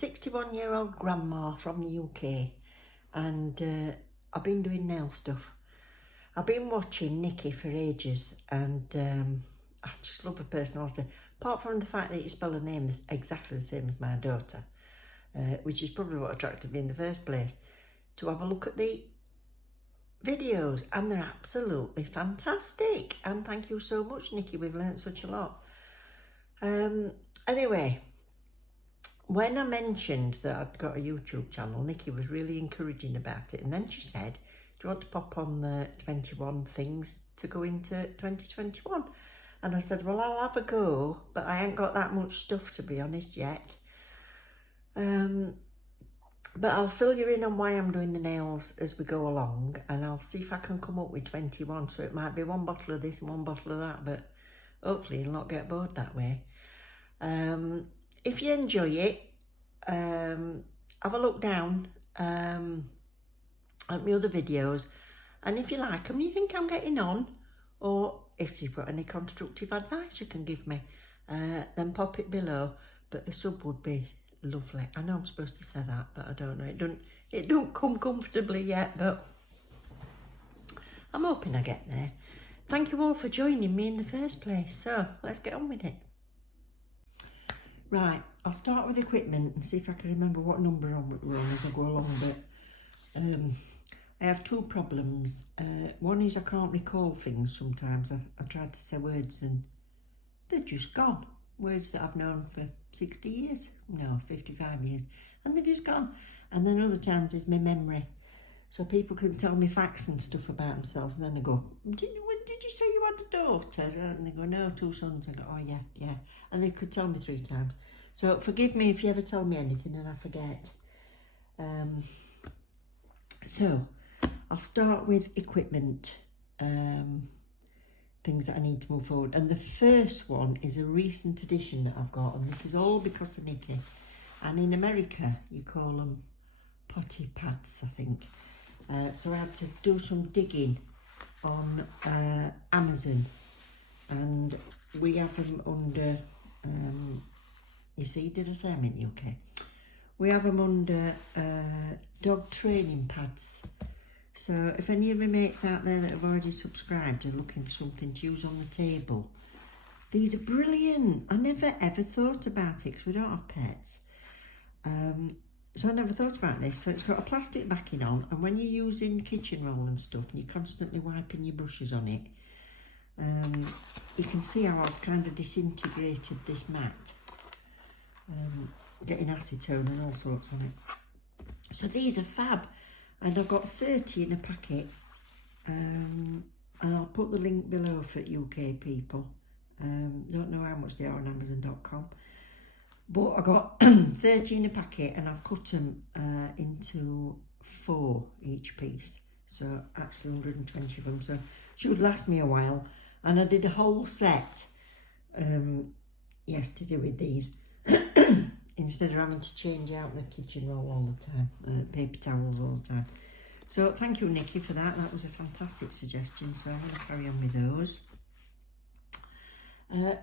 61-year-old grandma from the UK, and I've been doing nail stuff. I've been watching Nikki for ages, and I just love her personality. Apart from the fact that you spell her name is exactly the same as my daughter, which is probably what attracted me in the first place, to have a look at the videos, and they're absolutely fantastic. And thank you so much, Nikki, we've learnt such a lot. Anyway, when I mentioned that I'd got a YouTube channel, Nikki was really encouraging about it, and then she said, do you want to pop on the 21 things to go into 2021? And I said, well, I'll have a go, but I ain't got that much stuff, to be honest, yet. But I'll fill you in on why I'm doing the nails as we go along, and I'll see if I can come up with 21. So it might be one bottle of this and one bottle of that, but hopefully you'll not get bored that way. If you enjoy it, have a look down at my other videos, and if you like them, you think I'm getting on, or if you've got any constructive advice you can give me, then pop it below. But a sub would be lovely. I know I'm supposed to say that, but I don't know. It don't come comfortably yet, but I'm hoping I get there. Thank you all for joining me in the first place. So let's get on with it. Right, I'll start with equipment and see if I can remember what number we're on as I go along. But I have two problems. One is I can't recall things sometimes. I tried to say words and they're just gone. Words that I've known for 60 years, no, 55 years, and they've just gone. And then other times is my memory. So people can tell me facts and stuff about themselves, and then they go, did you say you had a daughter? And they go, no, 2 sons. I go, oh yeah. And they could tell me 3 times. So forgive me if you ever tell me anything and I forget. So I'll start with equipment. Things that I need to move forward, and the first one is a recent addition that I've got, and this is all because of Nikki. And in America you call them Potty Pads, I think. So I had to do some digging on Amazon, and we have them under you see, did I say I'm in the UK? We have them under dog training pads. So if any of my mates out there that have already subscribed are looking for something to use on the table, these are brilliant. I never ever thought about it because we don't have pets. So I never thought about this. So it's got a plastic backing on, and when you're using kitchen roll and stuff and you're constantly wiping your brushes on it, you can see how I've kind of disintegrated this mat, getting acetone and all sorts on it. So these are fab. And I've got 30 in a packet, and I'll put the link below for UK people. Don't know how much they are on Amazon.com, but I got 30 in a packet, and I've cut them into 4 each piece, so actually 120 of them, so should last me a while. And I did a whole set yesterday with these instead of having to change out the kitchen roll all the time, paper towels all the time. So thank you, Nikki, for that. That was a fantastic suggestion, so I'm going to carry on with those.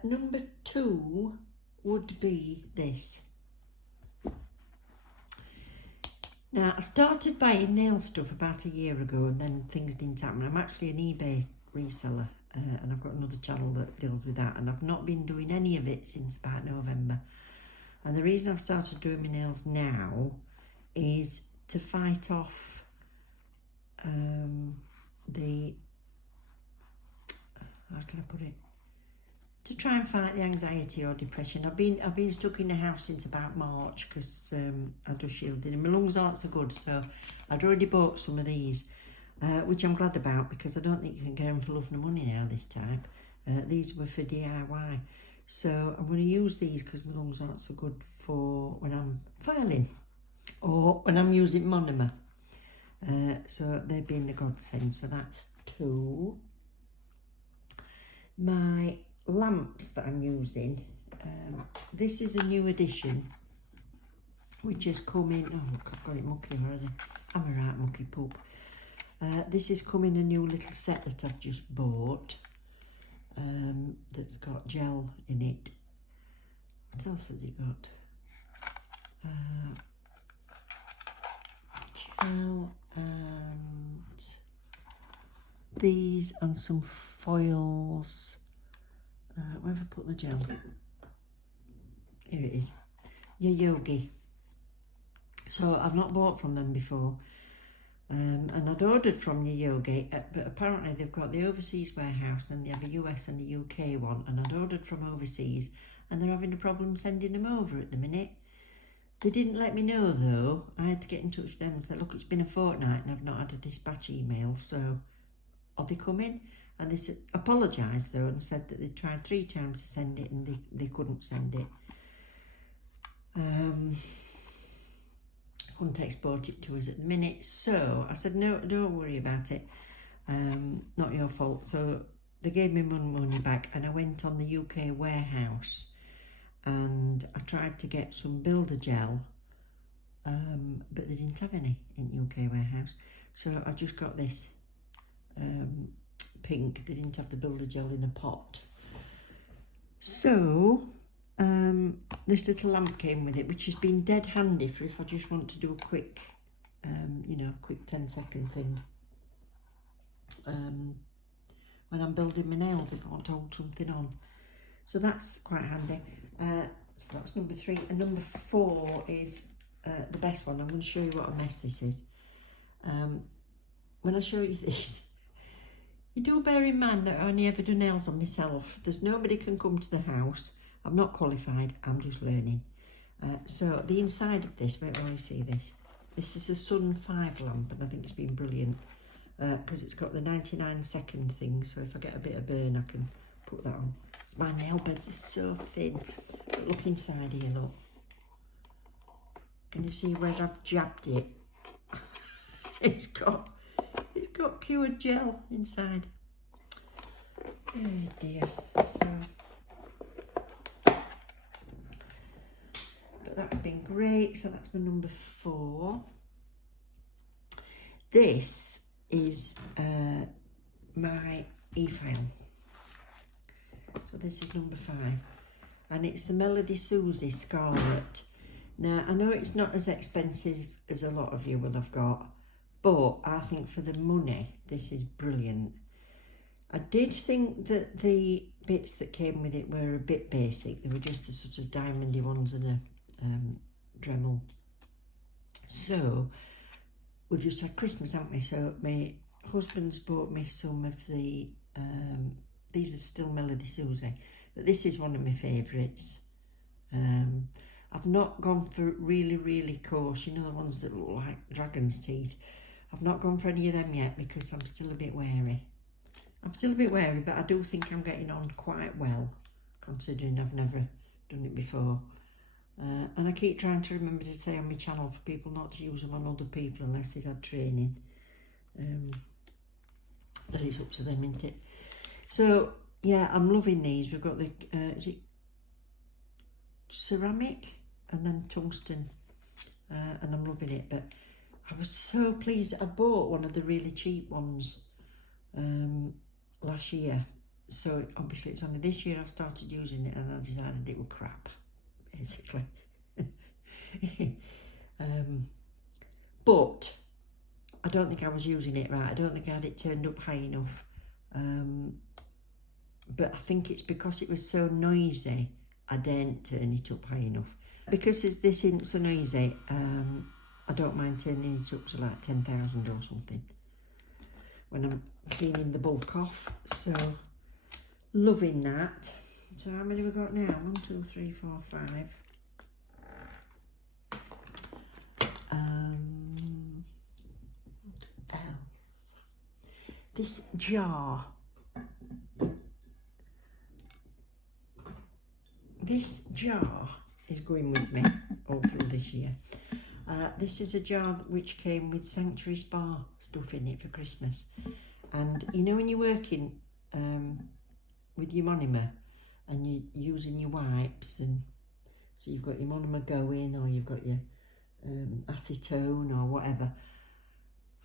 Number 2 would be this. Now, I started buying nail stuff about a year ago, and then things didn't happen. I'm actually an eBay reseller, and I've got another channel that deals with that, and I've not been doing any of it since about November. And the reason I've started doing my nails now is to fight off the, how can I put it? To try and fight the anxiety or depression. I've been stuck in the house since about March because I do shielding, and my lungs aren't so good. So I'd already bought some of these, which I'm glad about because I don't think you can get them for love nor money now this time. These were for DIY. So I'm going to use these because my lungs aren't so good for when I'm filing or when I'm using monomer. So they've been a godsend. So that's 2. My lamps that I'm using, this is a new addition which has come in. Oh, I've got it mucky already. I'm a right mucky poop. This is come in a new little set that I've just bought. That's got gel in it. What else has it got? gel and these and some foils. Where have I put the gel? Here it is. Your Yogi. So I've not bought from them before. And I'd ordered from your Yogi, but apparently they've got the overseas warehouse, and they have a US and a UK one, and I'd ordered from overseas, and they're having a problem sending them over at the minute. They didn't let me know though. I had to get in touch with them and say, look, it's been a fortnight and I've not had a dispatch email, so are they coming? And they said, apologised though, and said that they tried 3 times to send it and they couldn't send it. Couldn't export it to us at the minute, so I said no, don't worry about it, not your fault. So they gave me my money back, and I went on the UK warehouse and I tried to get some builder gel, but they didn't have any in UK warehouse, so I just got this pink. They didn't have the builder gel in a pot, so this little lamp came with it, which has been dead handy for if I just want to do a quick, quick 10-second thing. When I'm building my nails, if I want to hold something on. So that's quite handy. So that's number 3. And number 4 is the best one. I'm going to show you what a mess this is. When I show you this, you do bear in mind that I only ever do nails on myself. There's nobody can come to the house. I'm not qualified, I'm just learning. So the inside of this, wait while you see this. This is a Sun 5 lamp, and I think it's been brilliant because it's got the 99-second thing, so if I get a bit of burn I can put that on. So my nail beds are so thin. But look inside here, look. Can you see where I've jabbed it? It's got cured gel inside. Oh dear. So that's been great. So that's my number 4. This is my e-file. So this is number 5, and it's the Melody Susie Scarlet. Now I know it's not as expensive as a lot of you will have got, but I think for the money this is brilliant. I did think that the bits that came with it were a bit basic. They were just the sort of diamondy ones and a Dremel. So we've just had Christmas, haven't we? So my husband's bought me some of the these are still Melody Susie, but this is one of my favourites. I've not gone for really coarse, you know, the ones that look like dragon's teeth. I've not gone for any of them yet because I'm still a bit wary. But I do think I'm getting on quite well, considering I've never done it before. And I keep trying to remember to say on my channel for people not to use them on other people unless they've had training. That it's up to them, isn't it? So, yeah, I'm loving these. We've got the, is it ceramic and then tungsten, and I'm loving it. But I was so pleased. I bought one of the really cheap ones last year. So, obviously, it's only this year I started using it, and I decided it was crap, basically. But I don't think I was using it right. I don't think I had it turned up high enough. But I think it's because it was so noisy, I didn't turn it up high enough. Because this isn't so noisy, I don't mind turning it up to like 10,000 or something when I'm cleaning the bulk off. So, loving that. So how many have we got now? 1, 2, 3, 4, 5. What else? This jar. This jar is going with me all through this year. This is a jar which came with Sanctuary Spa stuff in it for Christmas. And you know when you're working with your monomer and you're using your wipes, and so you've got your monomer going, or you've got your acetone or whatever.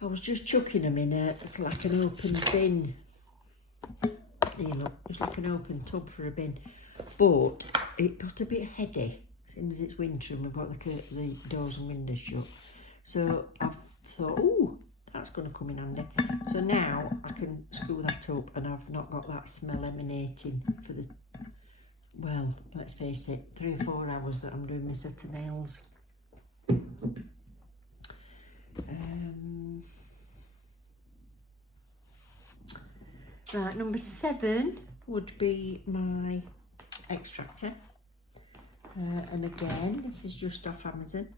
I was just chucking them in it's like an open bin, you know, it's like an open tub for a bin, but it got a bit heady, seeing as it's winter and we've got the doors and windows shut. So I've thought, oh, that's going to come in handy. So now I can screw that up and I've not got that smell emanating for the, well, let's face it, 3 or 4 hours that I'm doing my set of nails. Right, number 7 would be my Extractor. And again, this is just off Amazon.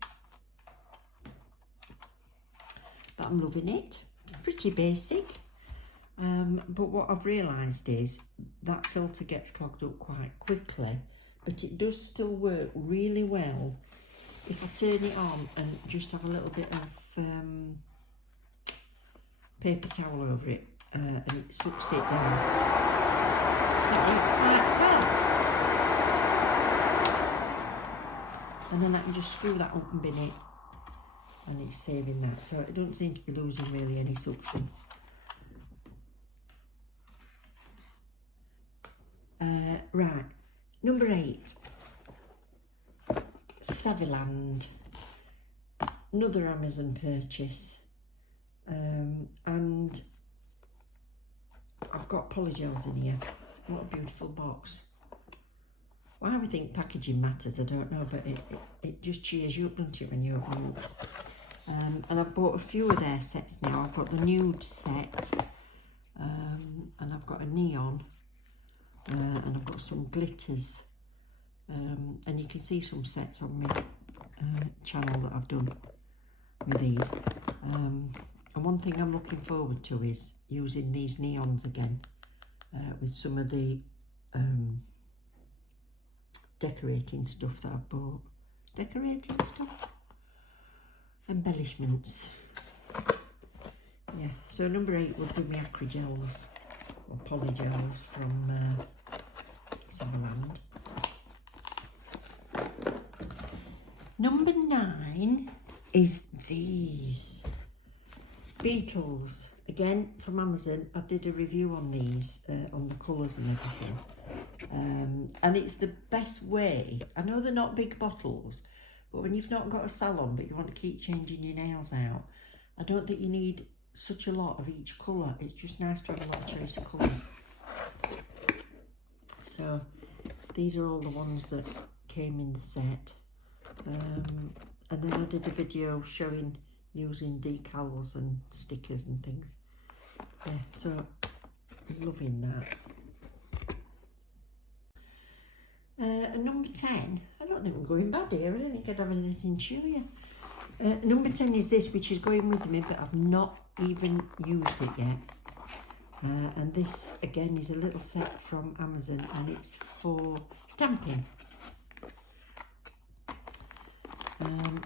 But I'm loving it. Pretty basic. But what I've realised is that filter gets clogged up quite quickly, but it does still work really well if I turn it on and just have a little bit of paper towel over it, and it sucks it down. That works quite well. And then I can just screw that up and bin it, and it's saving that, so it don't seem to be losing really any suction. Right, number 8, Savalan, another Amazon purchase, and I've got Polygels in here. What a beautiful box. Why we think packaging matters, I don't know, but it just cheers you up, doesn't it, when you open it. And I've bought a few of their sets now. I've got the nude set, and I've got a neon, and I've got some glitters, and you can see some sets on my channel that I've done with these. And one thing I'm looking forward to is using these neons again with some of the decorating stuff that I've bought. Decorating stuff? Embellishments. Yeah, so number 8 would be my Acrygels or Polygels from Savalan. Number 9 is these Beetles, again from Amazon. I did a review on these, on the colours and everything, and it's the best way. I know they're not big bottles, but when you've not got a salon but you want to keep changing your nails out, I don't think you need such a lot of each colour. It's just nice to have a lot of choice of colours. So these are all the ones that came in the set, and then I did a video showing using decals and stickers and things. Yeah, so I'm loving that. And number 10, I don't think we're going bad here. I don't think I'd have anything to show you. Number 10 is this, which is going with me, but I've not even used it yet. And this, again, is a little set from Amazon, and it's for stamping.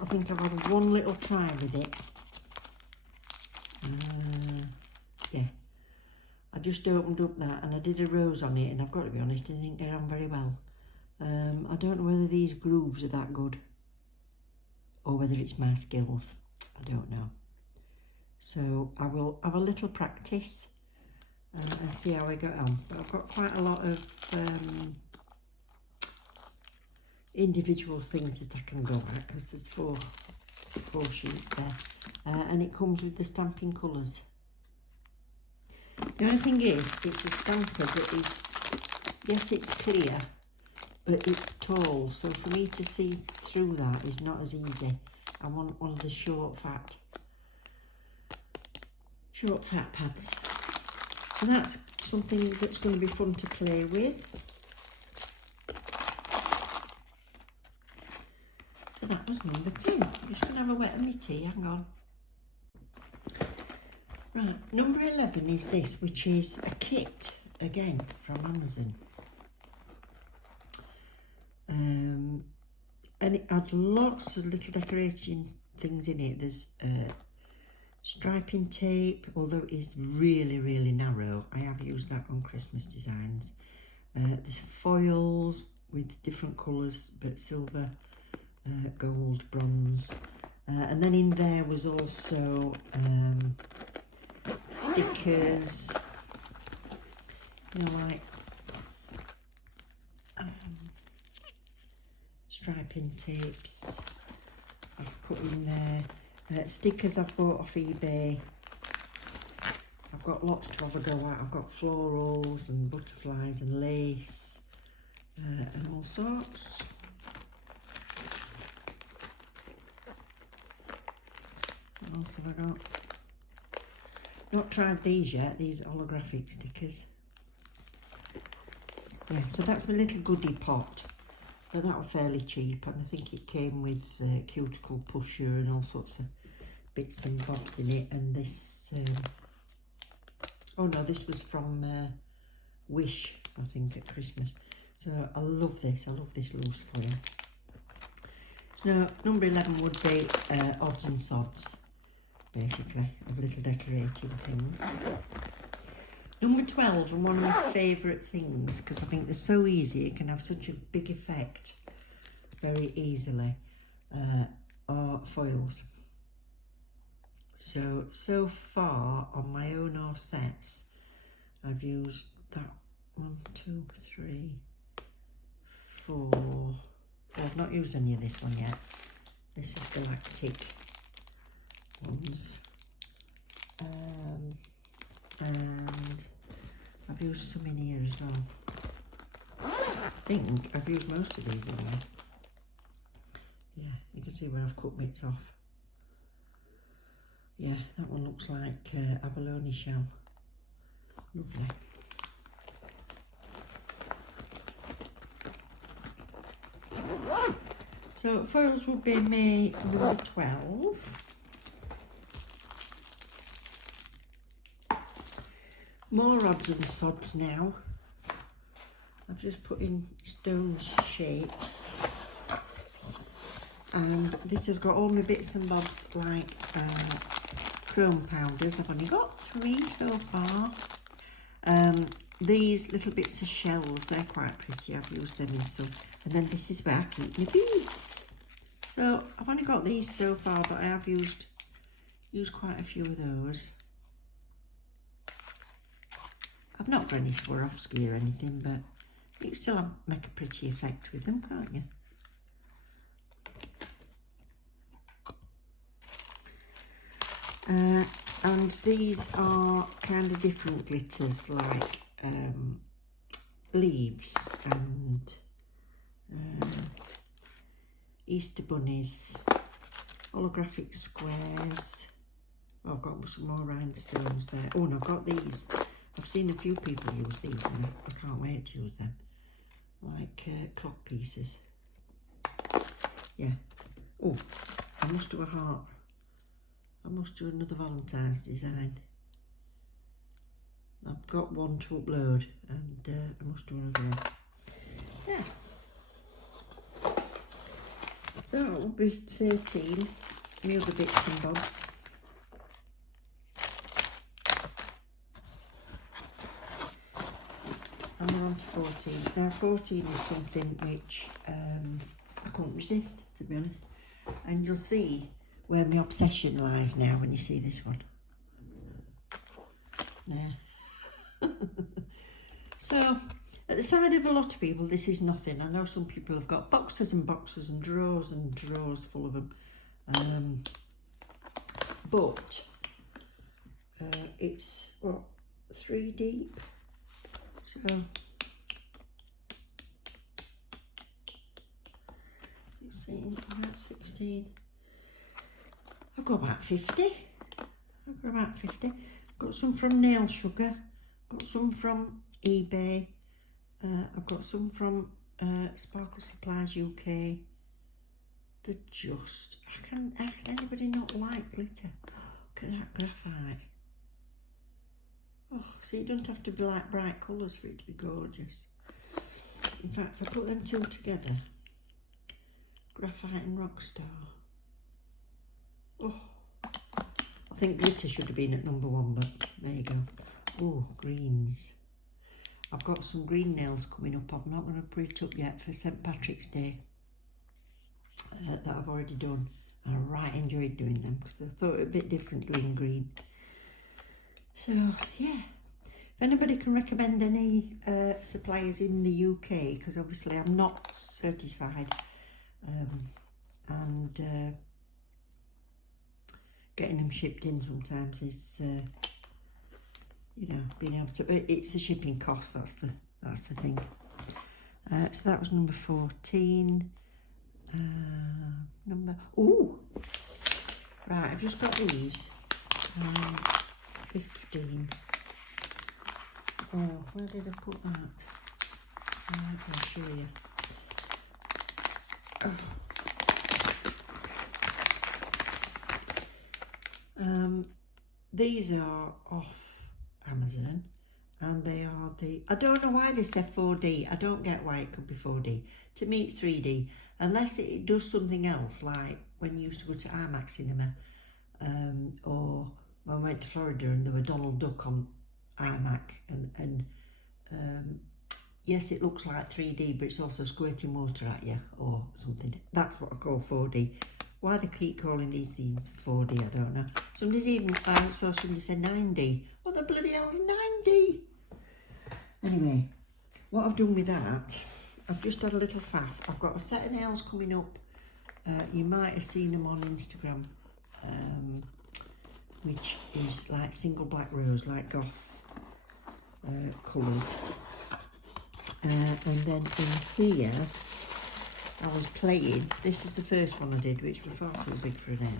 I think I've had one little try with it. Yeah, I just opened up that and I did a rose on it, and I've got to be honest, it didn't get on very well. I don't know whether these grooves are that good or whether it's my skills. I don't know. So I will have a little practice and see how I get on. But I've got quite a lot of individual things that I can go at, because there's four sheets there, and it comes with the stamping colours. The only thing is, it's a stamper that is, yes, it's clear, but it's tall, so for me to see through that is not as easy. I want one of the short fat pads, and that's something that's going to be fun to play with. So that was number 10. I'm just going to have a wet of my tea, hang on. Right, number 11 is this, which is a kit, again, from Amazon. And it had lots of little decorating things in it. There's striping tape, although it is really, really narrow. I have used that on Christmas designs. There's foils with different colours, but silver, gold, bronze. And then in there was also stickers, you know, like striping tapes I've put in there. Stickers I've bought off eBay. I've got lots to have a go at. I've got florals and butterflies and lace and all sorts. What else have I got? Not tried these yet, these holographic stickers. Yeah, so that's my little goodie pot. But that was fairly cheap, and I think it came with cuticle pusher and all sorts of bits and bobs in it. And this, oh no, this was from Wish, I think, at Christmas. So I love this. I love this loose foil. So number 11 would be odds and sods, basically, of little decorating things. Number 12, and one of my favourite things, because I think they're so easy, it can have such a big effect very easily, are foils. So far on my own or sets, I've used that 1, 2, 3, 4. I've not used any of this one yet. This is galactic ones. And I've used some in here as well. I think I've used most of these in there. Yeah, you can see where I've cut bits off. Yeah, that one looks like abalone shell. Lovely. So foils would be my number 12. More odds and sods now. I've just put in stone shapes, and this has got all my bits and bobs like chrome powders. I've only got 3 so far. These little bits of shells, they're quite pretty. I've used them in some. And then this is where I keep my beads. So I've only got these so far, but I have used quite a few of those. I've not got any Swarovski or anything, but you can still make a pretty effect with them, can't you? And these are kind of different glitters, like leaves and Easter bunnies, holographic squares. Oh, I've got some more rhinestones there. Oh, and I've got these. I've seen a few people use these, and I can't wait to use them. Like clock pieces. Yeah. Oh, I must do a heart. I must do another Valentine's design. I've got one to upload, and I must do another one. Yeah. So it will be 13. The other bits and bobs. And we're on to 14. Now 14 is something which I couldn't resist, to be honest. And you'll see where my obsession lies now when you see this one. There. So, at the side of a lot of people, this is nothing. I know some people have got boxes and boxes and drawers full of them. But it's, what, 3 deep? So, about 16. I've got about 50. Got some from Nail Sugar. Got some from eBay. I've got some from Sparkle Supplies UK. They're just, how can anybody not like glitter? Look at that graphite. Oh, see, it doesn't have to be like bright colours for it to be gorgeous. In fact, if I put them two together, graphite and Rockstar. Oh, I think glitter should have been at number 1, but there you go. Oh, greens. I've got some green nails coming up. I'm not going to put it up yet for St Patrick's Day. That I've already done. I right enjoyed doing them because I thought it a bit different doing green. So, yeah. If anybody can recommend any suppliers in the UK, because obviously I'm not certified, and getting them shipped in sometimes is, you know, being able to. It's the shipping cost. That's the thing. So that was number 14. Right, I've just got these. 15. Oh, where did I put that? I'll show you. These are off Amazon, and they are I don't know why they say 4D. I don't get why it could be 4D. To me it's 3D, unless it does something else, like when you used to go to IMAX cinema, or when I went to Florida and there were Donald Duck on iMac, and yes, it looks like 3D, but it's also squirting water at you or something. That's what I call 4D. Why they keep calling these things 4D, I don't know. I saw somebody say 9D. What the bloody hell's 9D? Anyway, what I've done with that, I've just had a little faff. I've got a set of nails coming up. You might have seen them on Instagram, which is like single black rose, like goth colours. And then in here, I was playing. This is the first one I did, which was far too big for a nail.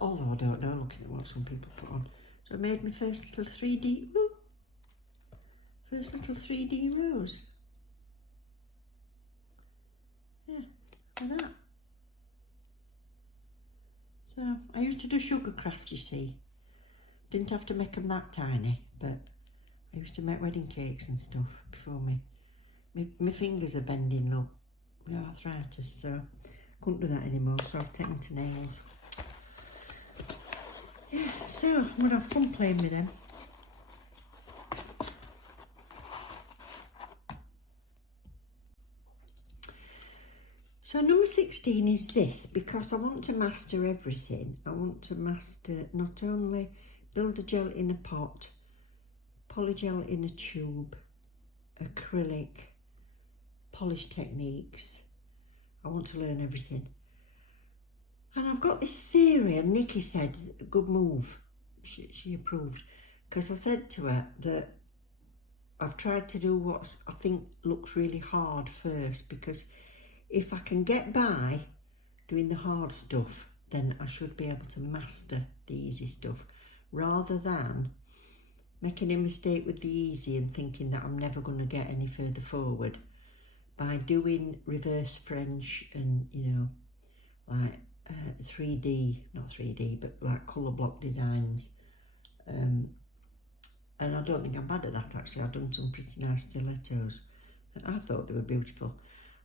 Although I don't know, looking at what some people put on. So I made my first little 3D, first little 3D rose. Yeah, like that. So I used to do sugar craft, you see. Didn't have to make them that tiny, but I used to make wedding cakes and stuff before my fingers are bending up with arthritis, so couldn't do that anymore, so I've taken to nails. Yeah, so I'm going to have fun playing with them. So number 16 is this, because I want to master everything. I want to master not only Builder Gel in a pot, Polygel in a tube, acrylic, polish techniques. I want to learn everything. And I've got this theory, and Nikki said, good move. She approved. Because I said to her that I've tried to do what I think looks really hard first, because if I can get by doing the hard stuff, then I should be able to master the easy stuff, rather than making a mistake with the easy and thinking that I'm never going to get any further forward by doing reverse French and, you know, like 3D, not 3D, but like colour block designs. And I don't think I'm bad at that, actually. I've done some pretty nice stilettos. I thought they were beautiful.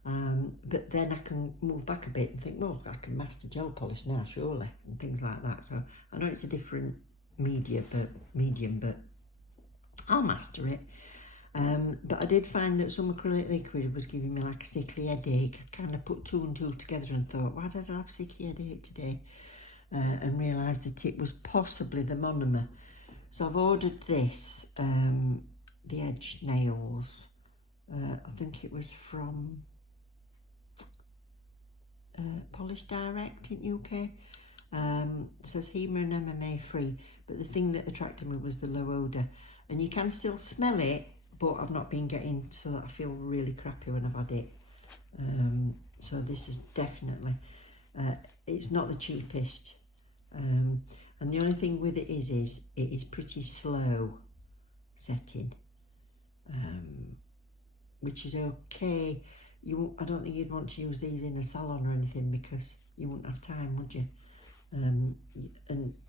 But then I can move back a bit and think, well, I can master gel polish now, surely, and things like that. So I know it's a different medium, but I'll master it. But I did find that some acrylic liquid was giving me like a sickly headache. I kind of put 2 and 2 together and thought, why did I have a sickly headache today? And realised that it was possibly the monomer. So I've ordered this, the edge nails. I think it was from Polish Direct in UK. It says HEMA and MMA free, but the thing that attracted me was the low odour. And you can still smell it, but I've not been getting so that I feel really crappy when I've had it. So this is definitely, it's not the cheapest. And the only thing with it is it is pretty slow setting, which is okay. I don't think you'd want to use these in a salon or anything, because you wouldn't have time, would you? And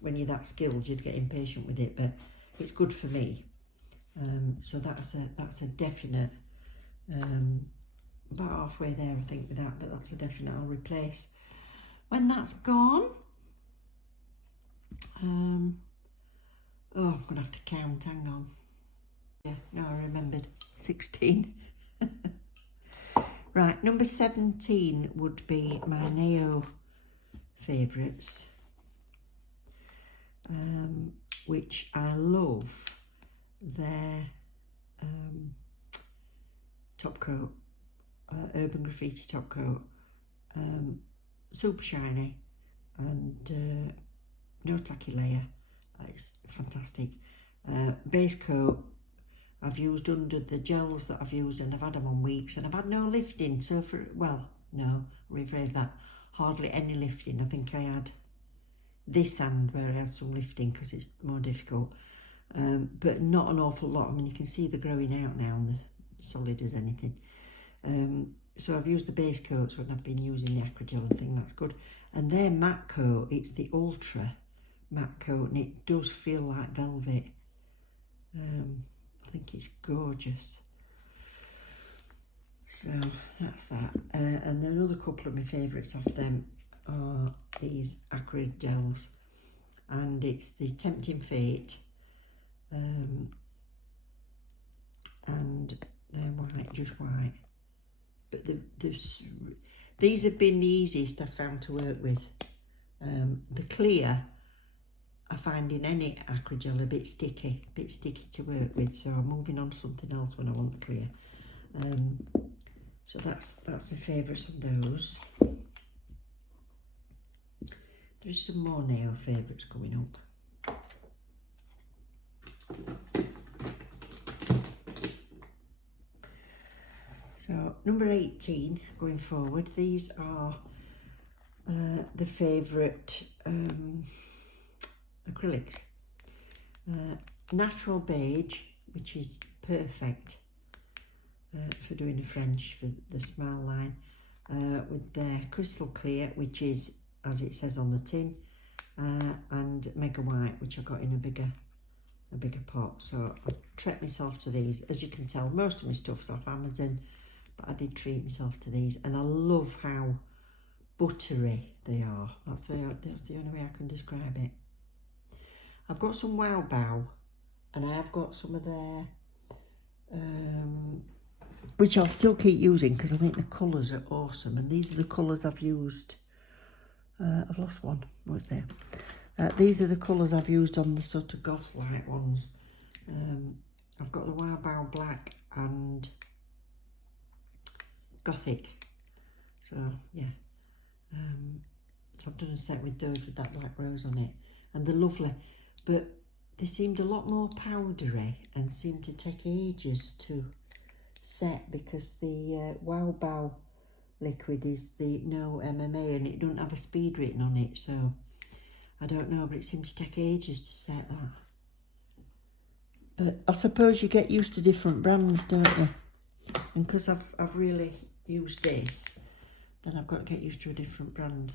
when you're that skilled, you'd get impatient with it, but it's good for me. So that's a definite, about halfway there I think with that, but that's a definite I'll replace when that's gone. Oh, I'm gonna have to count, hang on. Yeah, no, I remembered, 16. Right, number 17 would be my Neo favourites, which I love their top coat, Urban Graffiti top coat. super shiny, and no tacky layer. It's fantastic. Base coat I've used under the gels that I've used, and I've had them on weeks, and I've had no lifting. So for, well, no, rephrase that, hardly any lifting. I think I had this hand where I had some lifting because it's more difficult, but not an awful lot. I mean, you can see they're growing out now and they're solid as anything. So I've used the base coats when I've been using the Acrogel and thing. That's good. And their matte coat, it's the Ultra matte coat, and it does feel like velvet. I think it's gorgeous. So that's that. And then another couple of my favourites of them are these Acrogels, and it's the Tempting Fate, and they're white, just white. But these have been the easiest I've found to work with. The clear, I find in any Acrogel a bit sticky to work with, so I'm moving on to something else when I want the clear. So that's my favourites of those. There's some more nail favourites coming up. So number 18 going forward, these are the favourite acrylics. Natural beige, which is perfect for doing a French for the smile line, with their crystal clear, which is, as it says on the tin, and mega white, which I got in a bigger pot. So I treat myself to these. As you can tell, most of my stuff's off Amazon, but I did treat myself to these, and I love how buttery they are. That's the only way I can describe it. I've got some Wow Bow, and I have got some of their, which I'll still keep using because I think the colours are awesome, and these are the colours I've used. I've lost one. What's there? These are the colours I've used on the sort of goth light ones. I've got the Wow Bow Black and Gothic. So yeah. So I've done a set with those with that black rose on it, and they're lovely, but they seemed a lot more powdery and seemed to take ages to set because the Wow Bow liquid is the no MMA, and it doesn't have a speed written on it, so I don't know, but it seems to take ages to set that. But I suppose you get used to different brands, don't you? And because I've really used this, then I've got to get used to a different brand.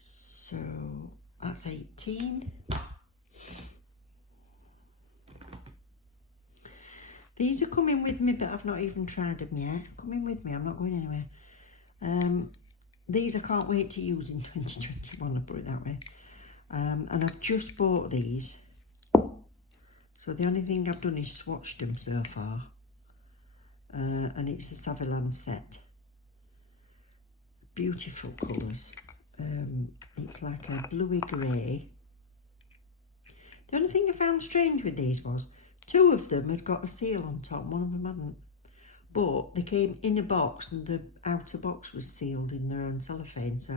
So that's 18. These are coming with me, but I've not even tried them yet. Coming with me, I'm not going anywhere. These I can't wait to use in 2021, I'll put it that way. And I've just bought these. So the only thing I've done is swatched them so far. And it's the Savalan Set. Beautiful colours. It's like a bluey grey. The only thing I found strange with these was 2 of them had got a seal on top, one of them hadn't. But they came in a box and the outer box was sealed in their own cellophane, so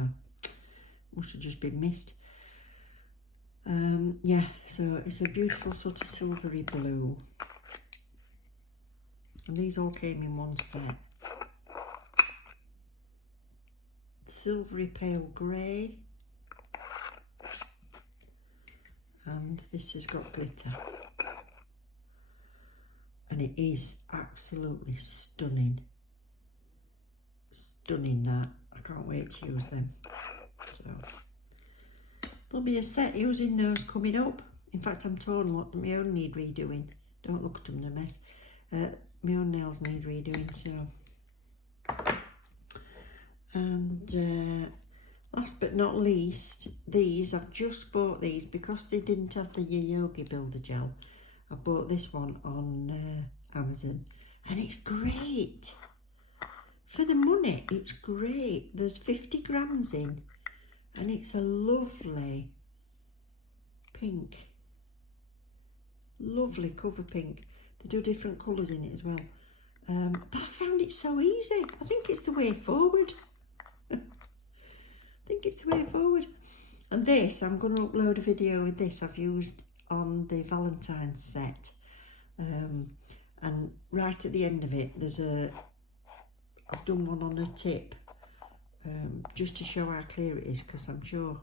must have just been missed. Yeah, so it's a beautiful sort of silvery blue. And these all came in one set. Silvery pale grey. And this has got glitter. And it is absolutely stunning. Stunning, that. I can't wait to use them. So there'll be a set using those coming up. In fact, I'm torn what my own need redoing. Don't look at them, they're a mess. My own nails need redoing, so. And last but not least, these, I've just bought these because they didn't have the Yogi Builder Gel. I bought this one on Amazon, and it's great. For the money, it's great. There's 50 grams in, and it's a lovely pink. Lovely cover pink. They do different colours in it as well. But I found it so easy. I think it's the way forward. I think it's the way forward. And this, I'm going to upload a video with this I've used on the Valentine's set. And right at the end of it, I've done one on a tip, just to show how clear it is, because I'm sure,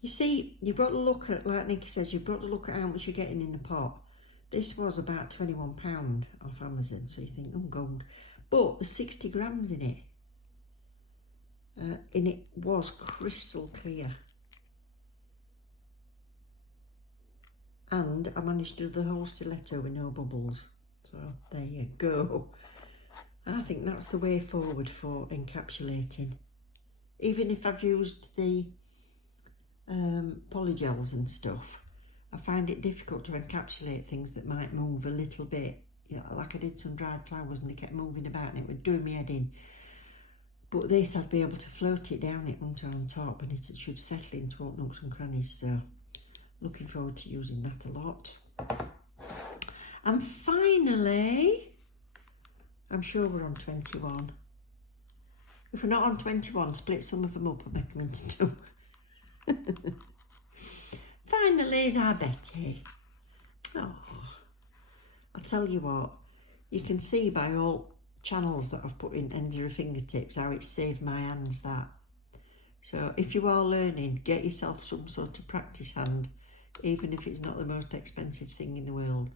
you see, you've got to look at, like Nikki says, you've got to look at how much you're getting in the pot. This was about £21 off Amazon, so you think, oh, gold. But there's 60 grams in it. And it was crystal clear. And I managed to do the whole stiletto with no bubbles. So there you go. I think that's the way forward for encapsulating. Even if I've used the polygels and stuff, I find it difficult to encapsulate things that might move a little bit. You know, like I did some dried flowers and they kept moving about and it would do me head in. But this, I'd be able to float it down, it won't on top, and it should settle into all nooks and crannies. So looking forward to using that a lot. And finally, I'm sure we're on 21. If we're not on 21, split some of them up and make them into two. Finally is our Betty. Oh, I'll tell you what, you can see by all channels that I've put in ends of your fingertips how it saved my hands, that. So if you are learning, get yourself some sort of practice hand, even if it's not the most expensive thing in the world.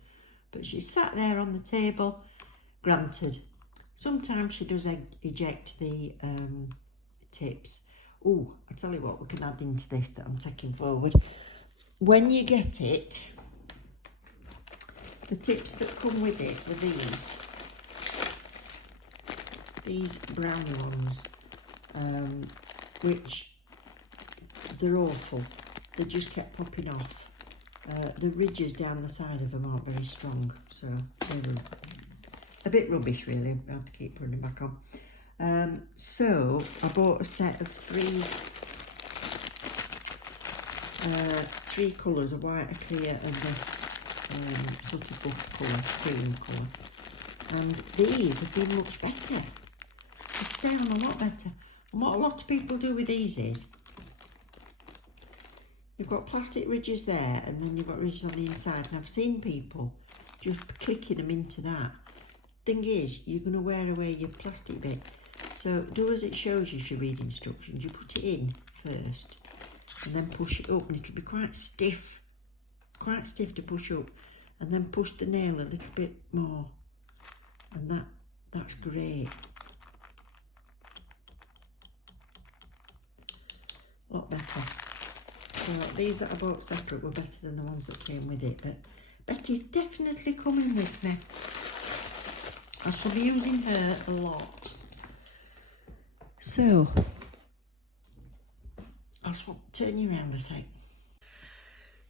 But she sat there on the table. Granted, sometimes she does eject the tips. Oh, I tell you what, we can add into this that I'm taking forward. When you get it, the tips that come with it are these brownie ones, which they're awful. They just kept popping off. The ridges down the side of them aren't very strong, so they're a bit rubbish really. I have to keep putting them back on. So I bought a set of three colours, a white, a clear and this sort of buff colour, cream colour. And these have been much better. They stay on a lot better. And what a lot of people do with these is, you've got plastic ridges there and then you've got ridges on the inside, and I've seen people just clicking them into that. Thing is, you're going to wear away your plastic bit. So do as it shows you if you read instructions. You put it in first and then push it up, and it'll be quite stiff to push up, and then push the nail a little bit more, and that's great. A lot better. So these that I bought separate were better than the ones that came with it, but Betty's definitely coming with me. I shall be using her a lot. So I'll turn you around a sec.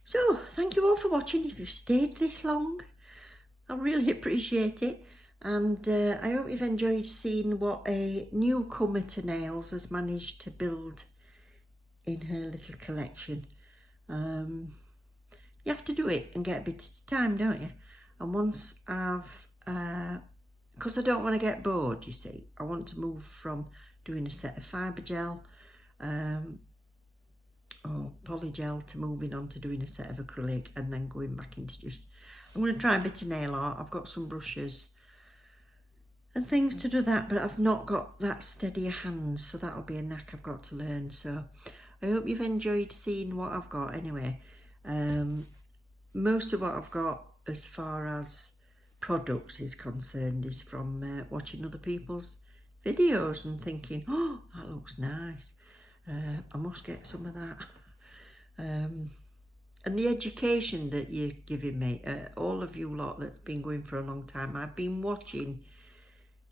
So thank you all for watching. If you've stayed this long, I really appreciate it. And I hope you've enjoyed seeing what a newcomer to nails has managed to build in her little collection. You have to do it and get a bit of time, don't you? And once I've, because I don't want to get bored, you see, I want to move from doing a set of fibre gel or polygel to moving on to doing a set of acrylic, and then going back into just, I'm going to try a bit of nail art. I've got some brushes and things to do that, but I've not got that steady a hand, so that'll be a knack I've got to learn. So I hope you've enjoyed seeing what I've got anyway. Most of what I've got as far as products is concerned is from watching other people's videos and thinking, oh, that looks nice. I must get some of that. And the education that you're giving me, all of you lot that's been going for a long time, I've been watching,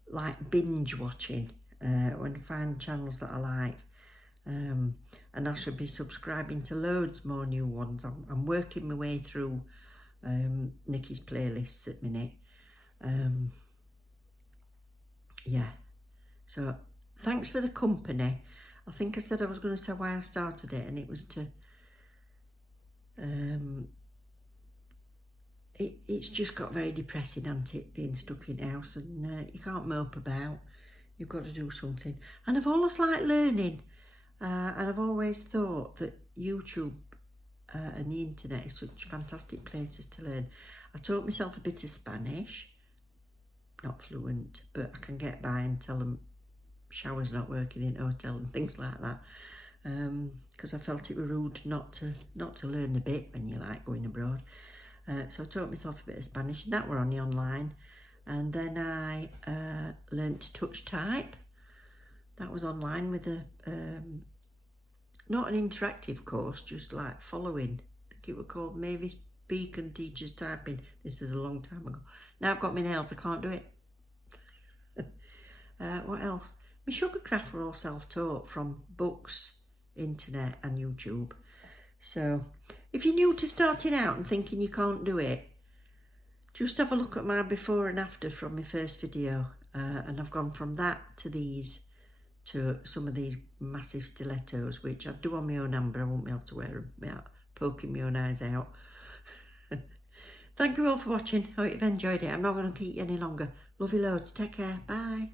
like binge watching, when I find channels that I like. And I should be subscribing to loads more new ones. I'm working my way through Nikki's playlists at the minute. Yeah, so thanks for the company. I think I said I was going to say why I started it, and it was to it's just got very depressing, hasn't it, being stuck in the house, and you can't mope about. You've got to do something. And I've always liked learning, and I've always thought that YouTube and the internet is such fantastic places to learn. I taught myself a bit of Spanish, not fluent, but I can get by and tell them shower's not working in a hotel and things like that, because I felt it were rude not to learn a bit when you like going abroad. So I taught myself a bit of Spanish, and that were on the online. And then I learnt to touch type. That was online with a not an interactive course, just like following. I think it was called Mavis Beacon Teachers Typing. This is a long time ago. Now I've got my nails, I can't do it. What else? My sugarcraft were all self-taught from books, internet and YouTube. So if you're new to starting out and thinking you can't do it, just have a look at my before and after from my first video. And I've gone from that to these, to some of these massive stilettos, which I'd do on my own hand, but I won't be able to wear them without poking my own eyes out. Thank you all for watching. I hope you've enjoyed it. I'm not going to keep you any longer. Love you loads. Take care. Bye.